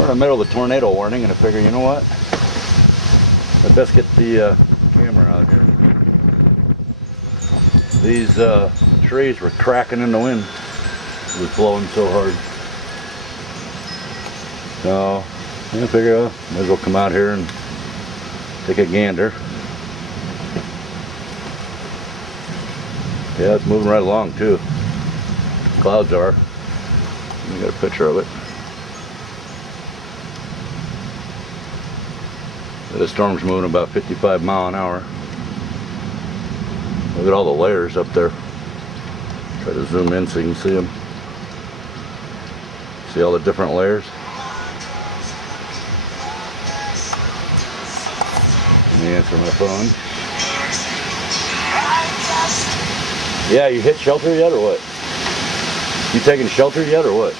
We're in the middle of a tornado warning, and I figure, you know what? I best get the camera out here. These trees were cracking in the wind. It was blowing so hard. So I figure might as well come out here and take a gander. Yeah, it's moving right along too. Clouds are. Let me get a picture of it. The storm's moving about 55 miles an hour. Look at all the layers up there. Try to zoom in so you can see them. See all the different layers? Let me answer my phone. Yeah, you hit shelter yet or what? You taking shelter yet or what?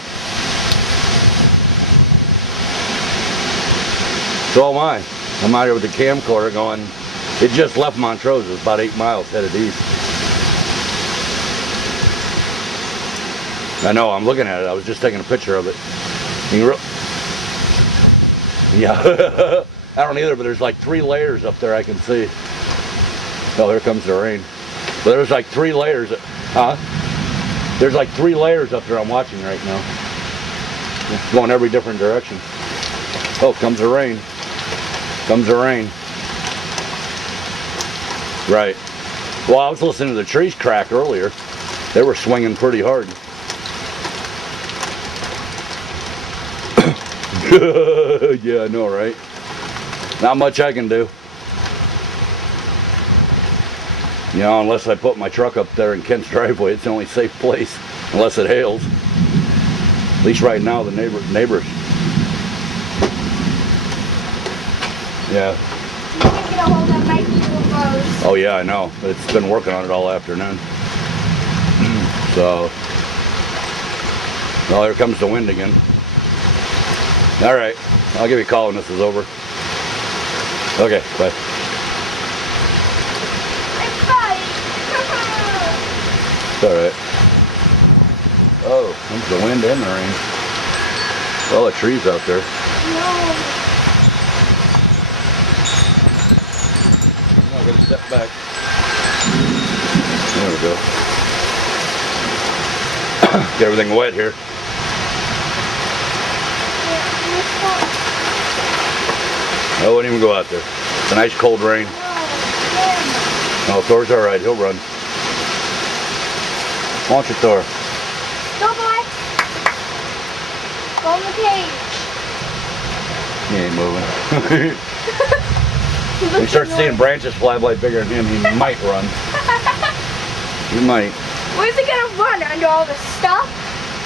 So am I. I'm out here with the camcorder going, it just left Montrose. It's about 8 miles headed east. I know, I'm looking at it. I was just taking a picture of it. Yeah, I don't either, but there's like 3 layers up there I can see. Oh, here comes the rain. But there's like 3 layers. There's like 3 layers up there I'm watching right now. It's going every different direction. Oh, comes the rain. Comes the rain. Right. Well, I was listening to the trees crack earlier. They were swinging pretty hard. Yeah, I know, right? Not much I can do. You know, unless I put my truck up there in Kent's driveway, it's the only safe place, unless it hails. At least right now, the neighbors. Yeah. You can get a hold of Mikey UFOs. Oh yeah, I know. It's been working on it all afternoon. So, well, here comes the wind again. All right, I'll give you a call when this is over. Okay, bye. It's fine. It's all right. Oh, comes the wind and the rain. All the trees out there. No. I'm gonna step back. There we go. Get everything wet here. I wouldn't even go out there. It's a nice cold rain. No, Thor's all right. He'll run. Launch it, Thor. Go, boy. Go in the cage. He ain't moving. He starts seeing branches fly by bigger than him, he might run. He might. Where's he gonna run? Under all the stuff?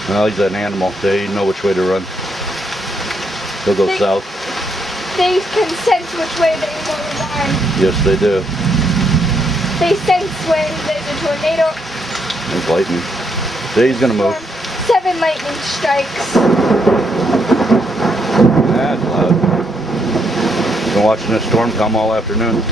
Well, he's an animal. They know which way to run. He'll go south. They can sense which way they want to run. Yes, they do. They sense when there's a tornado. There's lightning. See, he's gonna move. 7 lightning strikes. That's loud. Been watching this storm come all afternoon.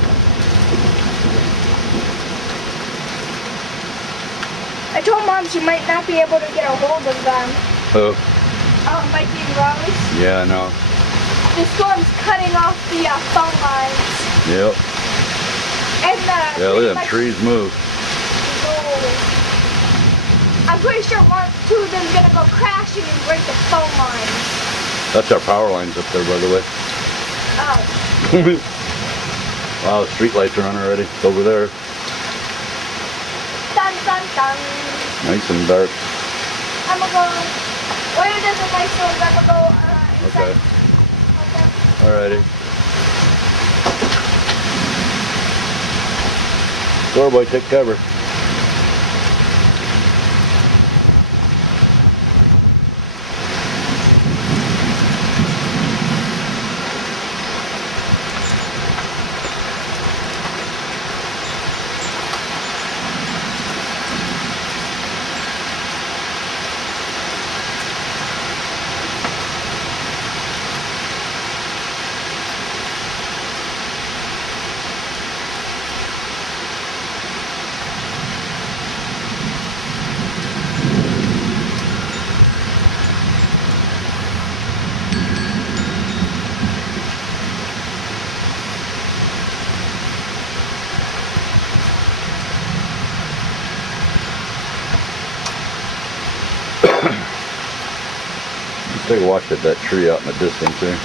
I told Mom she might not be able to get a hold of them. Who? Mikey and Rose. Yeah, I know. The storm's cutting off the phone lines. Yep. And Yeah, look at them trees move. I'm pretty sure 2 of them's gonna go crashing and break the phone lines. That's our power lines up there, by the way. Oh. Wow, the street lights are on already. It's over there. Dun dun dun. Nice and dark. I'm gonna go. Where does the light go? I'm gonna go inside. Okay. Okay. Alrighty. Door boy, take cover. take a watch at that tree out in the distance there.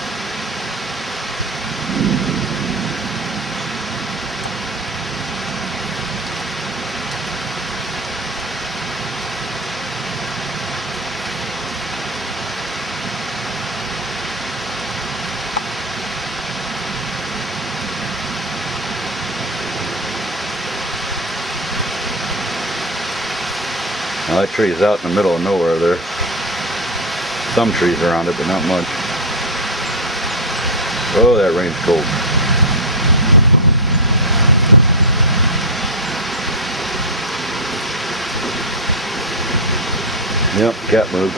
Now that tree is out in the middle of nowhere there. Some trees around it, but not much. Oh, that rain's cold. Yep, cat moved.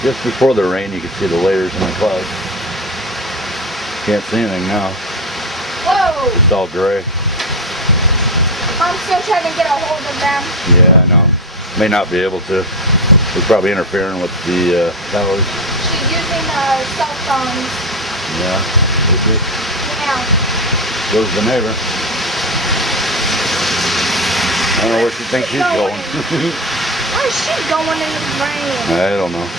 Just before the rain, you can see the layers in the clouds. Can't see anything now. Whoa! It's all gray. I'm still trying to get a hold of them. Yeah, I know. May not be able to. They're probably interfering with the towers. She's using cell phones. Yeah. Is it? Yeah. Goes the neighbor. I don't know where she thinks she's going. Where's she going in the rain? I don't know.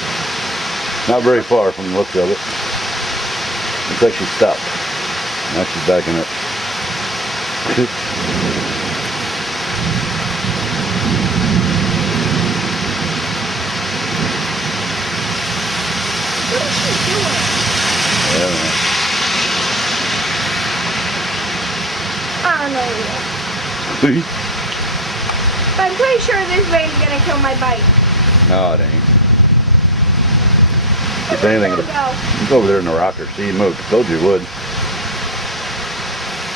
Not very far from the looks of it. Looks like she stopped. Now she's backing up. What is she doing? I don't know. I don't know yet. But I'm pretty sure this rain's gonna kill my bike. No, it ain't. If anything, it's over there in the rocker. See, you moved. Told you it would.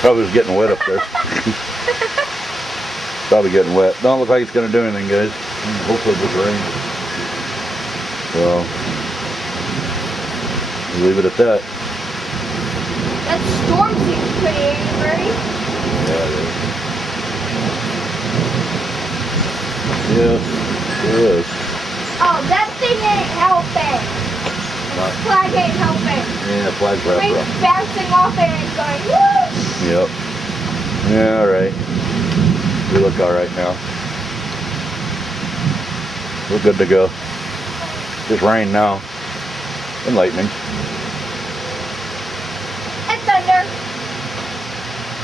Probably was getting wet up there. Probably getting wet. Don't look like it's going to do anything, guys. Hopefully it will rain. So, we'll leave it at that. That storm seems pretty angry. Yeah, it is. Yes, it is. Oh, that thing ain't helping. Flag ain't helping. Yeah, flag's wrapped Rain's up. bouncing off it and going whoosh. Yep. Yeah, alright. We look alright now. We're good to go. Just rain now. And lightning. And thunder.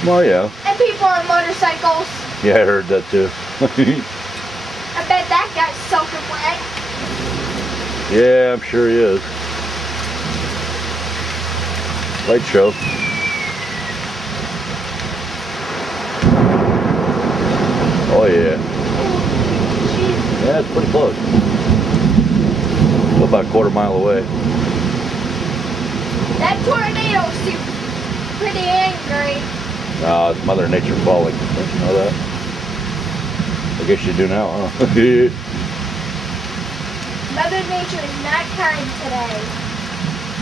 Well, yeah. And people on motorcycles. Yeah, I heard that too. I bet that guy's soaking wet. Yeah, I'm sure he is. Light show. Oh yeah. Jeez. Yeah, it's pretty close. Still about a quarter mile away. That tornado seems pretty angry. Nah, it's Mother Nature falling. Don't you know that? I guess you do now, huh? Mother Nature is not kind today.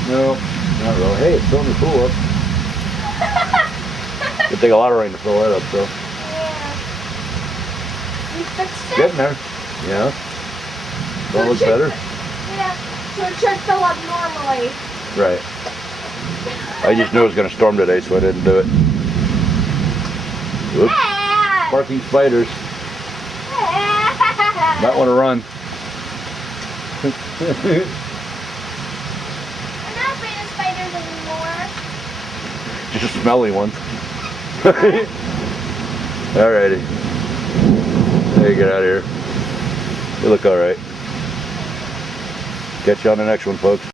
No, not really. Hey, it's filling the pool up. It'd take a lot of rain to fill that up, so. Yeah. You fixed it? Getting there. Yeah. So Don't look it should- better. Yeah. So it should fill up normally. Right. I just knew it was going to storm today, so I didn't do it. Whoops. Ah! Barking spiders. Might want to run. I'm not afraid of spiders anymore. Just smelly ones. Alrighty. Hey, get out of here. You look alright. Catch you on the next one, folks.